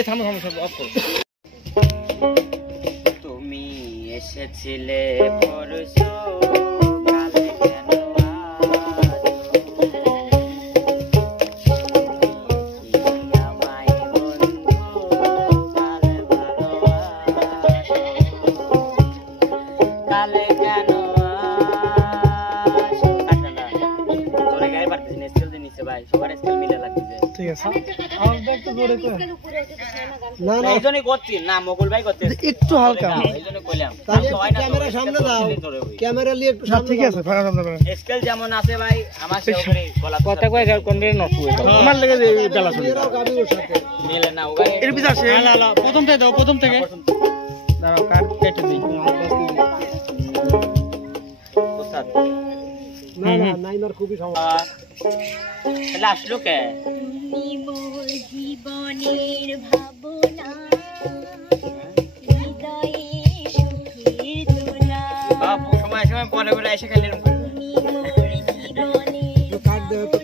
এই থামো থামো সব অফ করো। তুমি এসেছিলে পরশু কালে কেন আমায় বন্ধু কালে ভালোবাসো কালে কেন তোরে গায়ে পারতেছি না স্কেল দিয়ে নিচে ভাই সবার স্কেল মিলে লাগছে ঠিক আছে আমার একটু জোরে কর না না এইজন্যই করছি না মোগল ভাই করতে একটু হালকা এইজন্য কইলাম তাহলে ক্যামেরা সামনে দাও ক্যামেরা নিয়ে একটু সামনে ঠিক আছে ফাঁকা সামনে স্কেল যেমন আছে ভাই আমার সে উপরে গলা কথা কয় কোন রে নষ্ট হয়ে আমার লেগে জ্বালা শুনি এরাও গাবি ওর সাথে মিলে না ওগারে এর ভিতর আছে না না প্রথম থেকে দাও প্রথম থেকে দাঁড়াও কাট কেটে দেই ওস্তাদ না না নাইমার খুবই সমস্যা তাহলে আসলো কে মোর জীবনের ভাবনা হৃদয়ে সুখের দোলা বাপ সময় সময় পরে পরে এসে খালি এরকম করবে মোর জীবনের কাট দাও তো